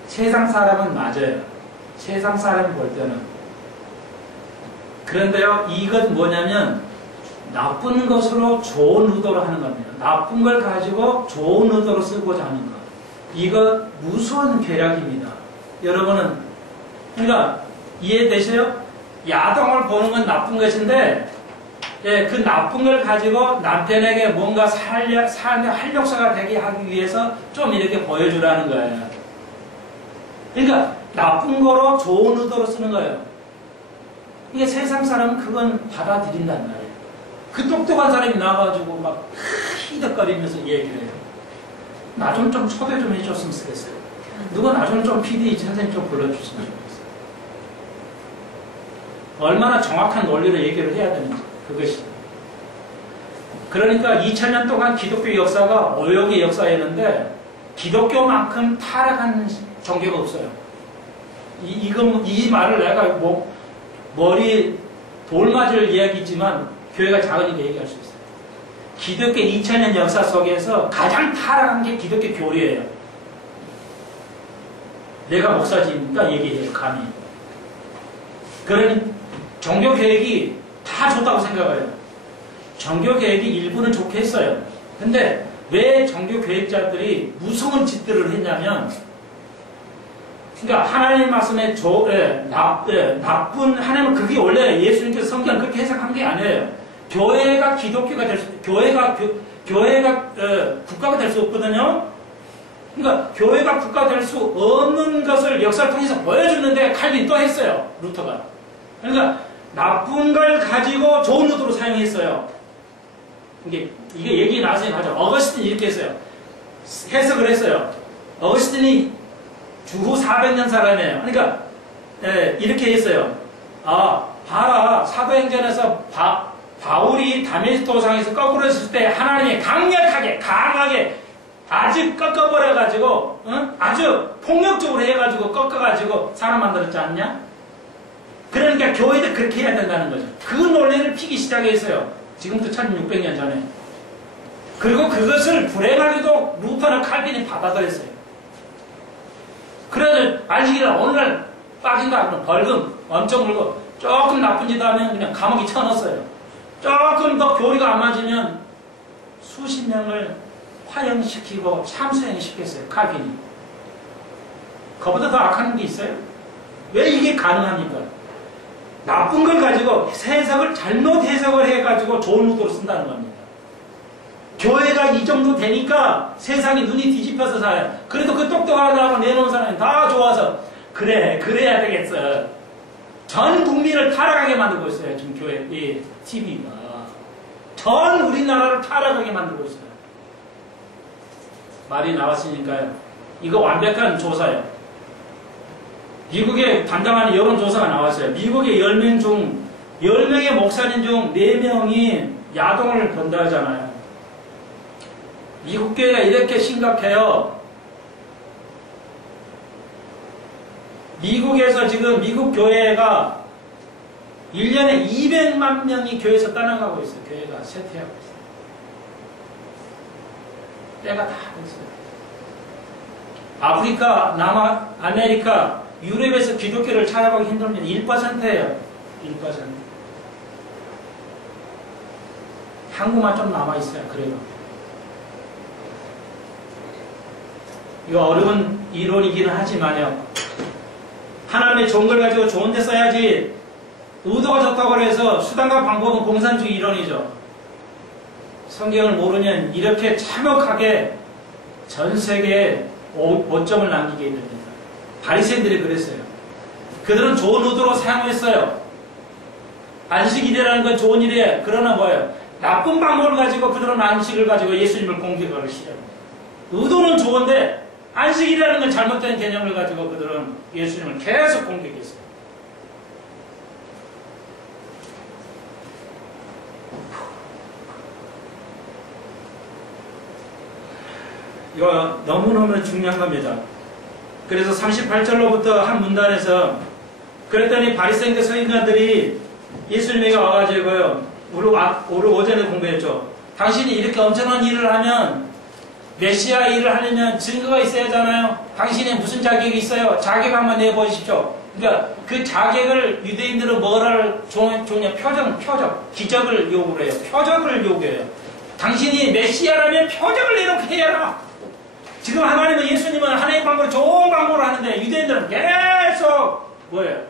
세상 사람은 맞아요. 세상 사람이 볼 때는. 그런데요, 이건 뭐냐면 나쁜 것으로 좋은 의도로 하는 겁니다. 나쁜 걸 가지고 좋은 의도로 쓰고자 하는 것. 이거 무서운 괴력입니다. 여러분은 그러니까 이해되세요? 야동을 보는 건 나쁜 것인데 그 나쁜 걸 가지고 남편에게 뭔가 삶의 활력소가 되게 하기 위해서 좀 이렇게 보여주라는 거예요. 그러니까 나쁜 거로 좋은 의도로 쓰는 거예요. 이게 세상 사람은 그건 받아들인단 말이에요. 그 똑똑한 사람이 나와가지고 막 히덕거리면서 얘기를 해요. 나 좀 초대 좀 해줬으면 좋겠어요. 누가 나 좀 PD 선생님 좀 불러주시면 좋겠어요. 얼마나 정확한 논리로 얘기를 해야 되는지. 그것이. 그러니까 2000년 동안 기독교 역사가 오용의 역사였는데 기독교만큼 타락한 종교가 없어요. 이 말을 내가 뭐 머리 돌맞을 이야기지만 교회가 작으니까 얘기할 수 있어요. 기독교 2000년 역사 속에서 가장 타락한 게 기독교 교리예요. 내가 목사지니까 얘기해요, 감히. 그러니 종교 계획이 다 좋다고 생각해요. 종교 계획이 일부는 좋게 했어요. 근데 왜 종교 계획자들이 무서운 짓들을 했냐면, 그러니까 하나님 말씀에 나쁜 하나님은 그게 원래 예수님께서 성경 그렇게 해석한 게 아니에요. 교회가 기독교가 될 수, 교회가 국가가 될 수 없거든요. 그러니까 교회가 국가가 될 수 없는 것을 역사를 통해서 보여주는데 칼빈 또 했어요. 루터가. 그러니까 나쁜 걸 가지고 좋은 의도로 사용했어요. 이게 얘기 나중에 하죠. 어거스틴이 이렇게 했어요. 해석을 했어요. 어거스틴이 주후 400년 사람이에요. 그러니까 이렇게 했어요. 봐라. 사도행전에서 바울이 다메섹 도상에서 거꾸로 했을 때 하나님이 강하게 아주 꺾어버려가지고 아주 폭력적으로 해가지고 꺾어가지고 사람 만들었지 않냐? 그러니까 교회도 그렇게 해야 된다는 거죠. 그 논리를 피기 시작했어요. 지금부터 1600년 전에. 그리고 그것을 불행하게도 루터나 칼빈이 받아들였어요. 그래서 안식일을 오늘날 빠진다 그러면 벌금 엄청 물고 조금 나쁜 짓 하면 그냥 감옥에 쳐넣었어요. 조금 더 교리가 안 맞으면 수십 명을 화형시키고 참수행시켰어요. 칼빈이. 그보다 더 악한 게 있어요? 왜 이게 가능합니까? 나쁜 걸 가지고 해석을 잘못 해석을 해가지고 좋은 의도로 쓴다는 겁니다. 교회가 이 정도 되니까 세상이 눈이 뒤집혀서 살아요. 그래도 그 똑똑하다고 내놓은 사람이 다 좋아서 그래 그래야 되겠어. 전 국민을 타락하게 만들고 있어요. 지금 교회 이 TV가 전 우리나라를 타락하게 만들고 있어요. 말이 나왔으니까요. 이거 완벽한 조사예요. 미국에 담당하는 여론조사가 나왔어요. 미국의 10명 중 10명의 목사님 중 4명이 야동을 본다 하잖아요. 미국 교회가 이렇게 심각해요. 미국에서 지금 미국 교회가 1년에 200만 명이 교회에서 떠나가고 있어요. 교회가 쇠퇴하고 있어요. 때가 다 됐어요. 아프리카, 남아메리카, 유럽에서 기독교를 찾아보기 힘들면 1%예요. 1%. 한국만 좀 남아있어요. 그래도. 이거 어려운 이론이기는 하지만요. 하나님의 좋은 걸 가지고 좋은 데 써야지 의도가 좋다고 해서 수단과 방법은 공산주의 이론이죠. 성경을 모르면 이렇게 참혹하게 전 세계에 오점을 남기게 됩니다. 바리새인들이 그랬어요. 그들은 좋은 의도로 사용했어요. 안식일이라는 건 좋은 일이에요. 그러나 뭐예요? 나쁜 방법을 가지고 그들은 안식을 가지고 예수님을 공격하기 시작합니다. 의도는 좋은데 안식일이라는 건 잘못된 개념을 가지고 그들은 예수님을 계속 공격했어요. 이거 너무너무 중요한 겁니다. 그래서 38절로부터 한 문단에서 그랬더니 바리새인과 서기관들이 예수님에게 와가지고요. 우리 오전에 공부했죠. 당신이 이렇게 엄청난 일을 하면 메시아 일을 하려면 증거가 있어야 하잖아요. 당신이 무슨 자격이 있어요? 자격 한번 내보십시오. 그러니까 그 자격을 유대인들은 뭐를 좋냐? 표적, 기적을 요구를 해요. 표적을 요구해요. 당신이 메시아라면 표적을 내놓게 해라. 지금 하나님은 예수님은 하나님 방법으로 좋은 방법을 하는데 유대인들은 계속 뭐예요?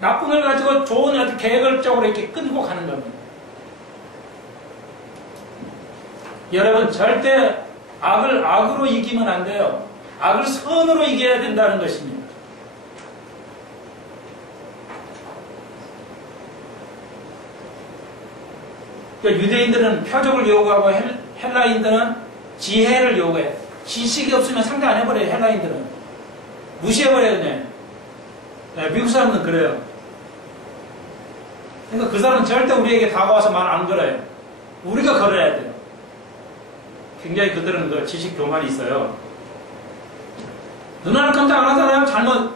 나쁜 걸 가지고 좋은 어떤 계획적으로 이렇게 끊고 가는 겁니다. 여러분 절대 악을 악으로 이기면 안 돼요. 악을 선으로 이겨야 된다는 것입니다. 그러니까 유대인들은 표적을 요구하고 헬라인들은 지혜를 요구해. 지식이 없으면 상대 안 해버려요. 헬라인들은 무시해버려요. 그냥. 네, 미국 사람은 그래요. 그러니까 그 사람은 절대 우리에게 다가와서 말 안 걸어요. 우리가 걸어야 돼요. 굉장히 그들은 그 지식 교만이 있어요. 누나는 깜짝 안 하잖아요. 잘못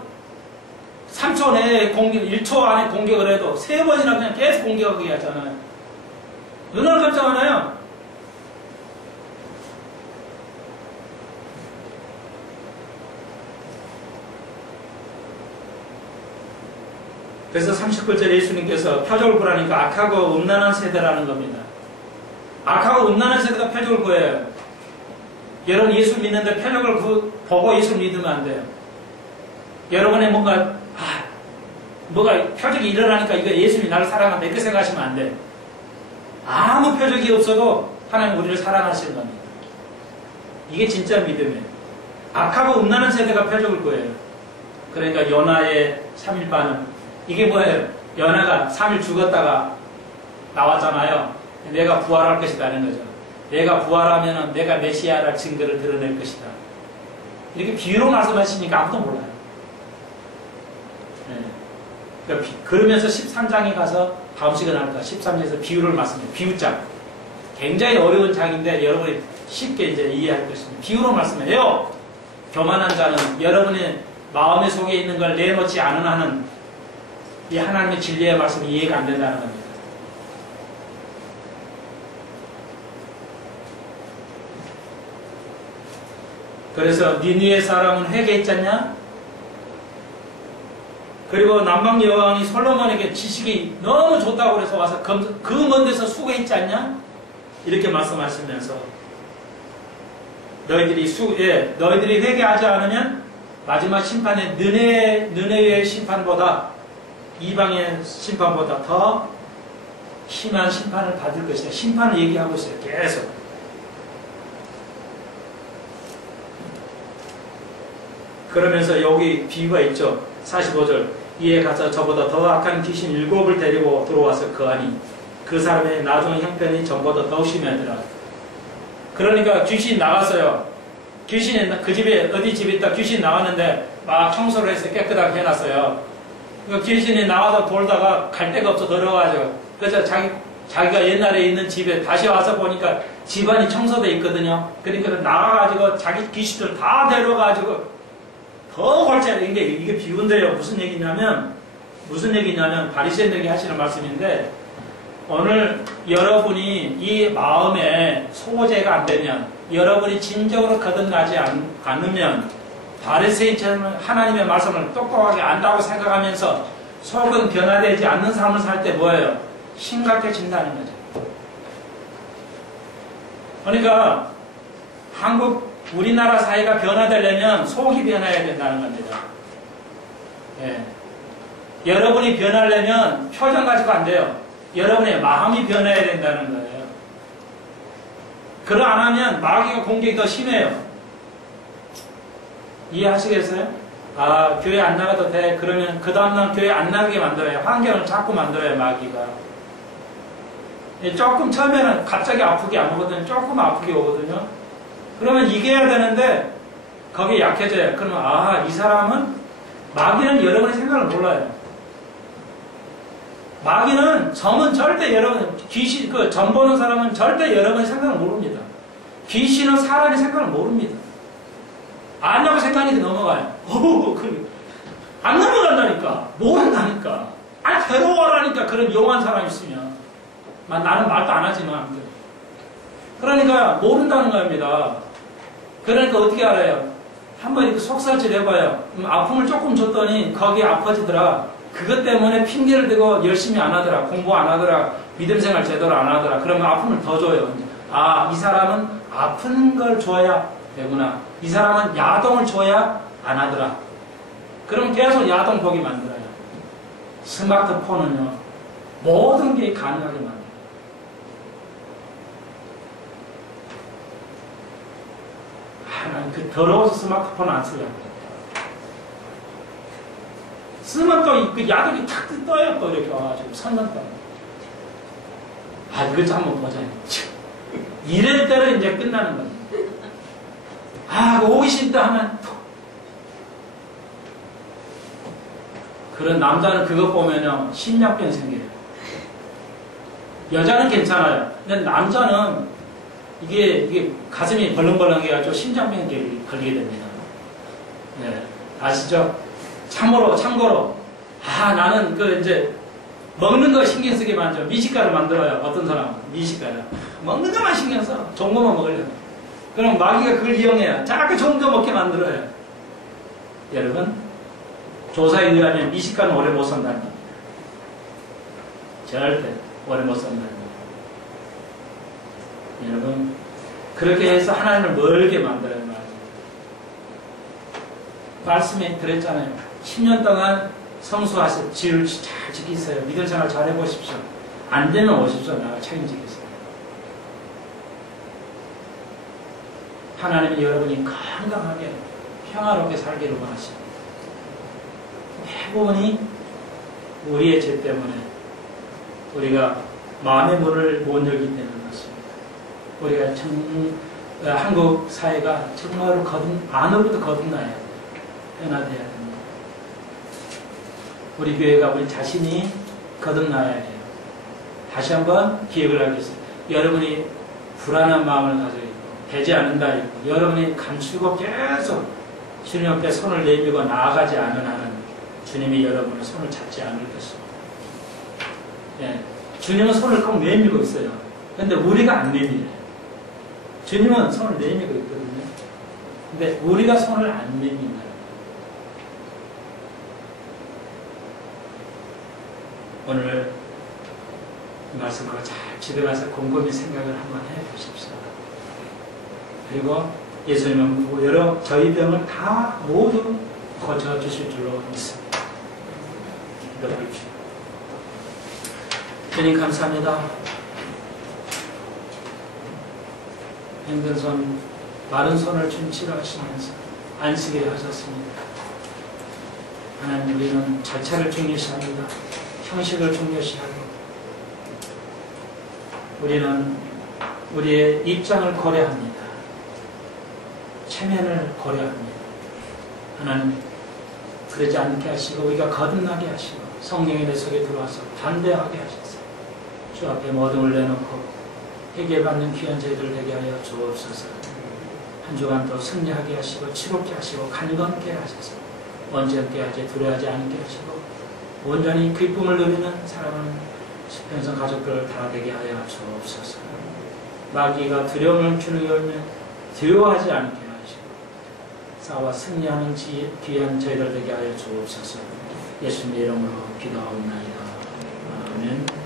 3초 내에 공격, 1초 안에 공격을 해도 3번이나 그냥 계속 공격하게 하잖아요. 누나는 깜짝 안 해요. 그래서 39절 예수님께서 표적을 구하니까 악하고 음란한 세대라는 겁니다. 악하고 음란한 세대가 표적을 구해요. 여러분 예수 믿는데 표적을 보고 예수 믿으면 안 돼요. 여러분의 뭐가 표적이 일어나니까 이거 예수님이 나를 사랑한다 이렇게 생각하시면 안 돼요. 아무 표적이 없어도 하나님 우리를 사랑하시는 겁니다. 이게 진짜 믿음이에요. 악하고 음란한 세대가 표적을 구해요. 그러니까 요나의 3일 반응. 이게 뭐예요? 요나가 3일 죽었다가 나왔잖아요. 내가 부활할 것이다는 거죠. 내가 부활하면 내가 메시아라 증거를 드러낼 것이다. 이렇게 비유로 말씀하시니까 아무도 몰라요. 네. 그러니까 그러면서 13장에 가서 다음 시간에 할 거야. 13장에서 비유를 말씀해요. 비유장. 굉장히 어려운 장인데 여러분이 쉽게 이제 이해할 것입니다. 비유로 말씀해요. 교만한 자는 여러분의 마음의 속에 있는 걸 내놓지 않은 한은 이 하나님의 진리의 말씀이 이해가 안 된다는 겁니다. 그래서 니느웨 사람은 회개했지 않냐? 그리고 남방 여왕이 솔로몬에게 지식이 너무 좋다고 그래서 와서 그 먼 데서 수고했지 않냐? 이렇게 말씀하시면서 너희들이 회개하지 않으면 마지막 심판의 느네웨의 심판보다 이방의 심판보다 더 심한 심판을 받을 것이다. 심판을 얘기하고 있어요. 계속. 그러면서 여기 비유가 있죠. 45절. 이에 가서 저보다 더 악한 귀신 7을 데리고 들어와서 거하니 그 사람의 나중 형편이 전보다 더 심하더라. 그러니까 귀신이 나갔어요. 귀신이 그 집에 어디 집에 있다 귀신이 나왔는데 막 청소를 해서 깨끗하게 해놨어요. 그러니까 귀신이 나와서 돌다가 갈 데가 없어 더러워가지고 그래서 자기가 옛날에 있는 집에 다시 와서 보니까 집안이 청소돼 있거든요. 그러니까 나가가지고 자기 귀신들 다 데려가지고 더 골치 이게 비운데요. 무슨 얘기냐면 바리새인들에게 하시는 말씀인데 오늘 여러분이 이 마음에 소재가 안 되면 여러분이 진정으로 거듭나지 않으면 바리새인처럼 하나님의 말씀을 똑똑하게 안다고 생각하면서 속은 변화되지 않는 삶을 살 때 뭐예요? 심각해진다는 거죠. 그러니까 우리나라 사회가 변화되려면 속이 변화해야 된다는 겁니다. 예. 여러분이 변하려면 표정 가지고 안 돼요. 여러분의 마음이 변해야 된다는 거예요. 그러 안 하면 마귀가 공격이 더 심해요. 이해하시겠어요? 아, 교회 안 나가도 돼. 그러면 그 다음날 교회 안 나가게 만들어요. 환경을 자꾸 만들어요, 마귀가. 조금 처음에는 갑자기 아프게 안 오거든요. 조금 아프게 오거든요. 그러면 이겨야 되는데 거기에 약해져요. 그러면 이 사람은 마귀는 여러분의 생각을 몰라요. 마귀는 점은 절대 여러분 점 보는 사람은 절대 여러분의 생각을 모릅니다. 귀신은 사람의 생각을 모릅니다. 아냐고 생각이 넘어가요. 안 넘어간다니까. 모른다니까. 괴로워라니까. 그런 용한 사람이 있으면 나는 말도 안 하지만 그러니까 모른다는 겁니다. 그러니까 어떻게 알아요? 한번 이렇게 속살질 해봐요. 아픔을 조금 줬더니 거기에 아파지더라. 그것 때문에 핑계를 대고 열심히 안 하더라. 공부 안 하더라. 믿음 생활 제대로 안 하더라. 그러면 아픔을 더 줘요. 이 사람은 아픈 걸 줘야 되구나. 이 사람은 야동을 줘야 안 하더라. 그럼 계속 야동 보기 만들어요. 스마트폰은요. 모든 게 가능하게 만들어요. 난 더러워서 스마트폰 안 쓰려고. 쓰면 또 그 야동이 탁 떠요. 또 이렇게 와가지고 선전 떠요. 이것 좀 한번 보자. 이럴 때는 이제 끝나는 겁니다. 호기심 또 하면 톡. 그런 남자는 그거 보면요. 심장병 생겨요. 여자는 괜찮아요. 근데 남자는 이게 가슴이 벌렁벌렁해가지고 심장병이 걸리게 됩니다. 네, 아시죠? 참고로 나는 이제 먹는 거 신경 쓰게 만져. 미식가를 만들어요. 어떤 사람은 미식가를 먹는 것만 신경 써. 좋은 것만 먹으려고. 그럼 마귀가 그걸 이용해요. 자꾸 좋은 거 먹게 만들어요. 여러분 조사에 의하면 미식가는 오래 못 산다는 겁니다. 절대 오래 못 산다는 겁니다. 여러분 그렇게 해서 하나님을 멀게 만들어요. 말씀에 들었잖아요. 10년 동안 성수하세요. 지을 잘 지키세요. 믿음 생활 잘 해보십시오. 안 되면 오십시오. 내가 책임지겠어요. 하나님이 여러분이 건강하게 평화롭게 살기를 원하십니다. 대부분이 우리의 죄 때문에 우리가 마음의 문을 못 열기 때문에 그렇습니다. 우리가 한국 사회가 정말로 안으로부터 거듭나야 변화되어야 됩니다. 우리 교회가 우리 자신이 거듭나야 해요. 다시 한번 기억을 하겠습니다. 여러분이 불안한 마음을 가지고 있고 되지 않는다 있고 여러분이 감추고 계속 주님 앞에 손을 내밀고 나아가지 않은 한은 주님이 여러분의 손을 잡지 않을 것입니다. 예, 주님은 손을 꼭 내밀고 있어요. 근데 우리가 안 내밀어요. 주님은 손을 내밀고 있거든요. 근데 우리가 손을 안 내민다. 오늘 이 말씀과 잘 집에 가서 곰곰이 생각을 한번 해보십시오. 그리고 예수님은 여러 저희 병을 다 모두 고쳐주실 줄로 믿습니다. 기도하십시오. 주님 감사합니다. 힘든 손, 마른 손을 좀 치료하시면서 안식에 하셨습니다. 하나님, 우리는 절차를 중요시합니다. 형식을 중요시하고 우리는 우리의 입장을 고려합니다. 체면을 고려합니다. 하나님, 그러지 않게 하시고 우리가 거듭나게 하시고 성령의 내 속에 들어와서 담대하게 하셔서 주 앞에 모든 걸 내놓고 회개받는 귀한 저희들 되게 하여 주옵소서. 한 주간 더 승리하게 하시고 치롭게 하시고 강건케 하셔서 언제께 하지 두려워하지 않게 하시고 온전히 기쁨을 누리는 사랑하는 시편성 가족들 다 되게 하여 주옵소서. 마귀가 두려움을 주는 열매 두려워하지 않게 하시고 싸워 승리하는 귀한 저희들 되게 하여 주옵소서. 예수님의 이름으로 기도하옵나이다. 아멘.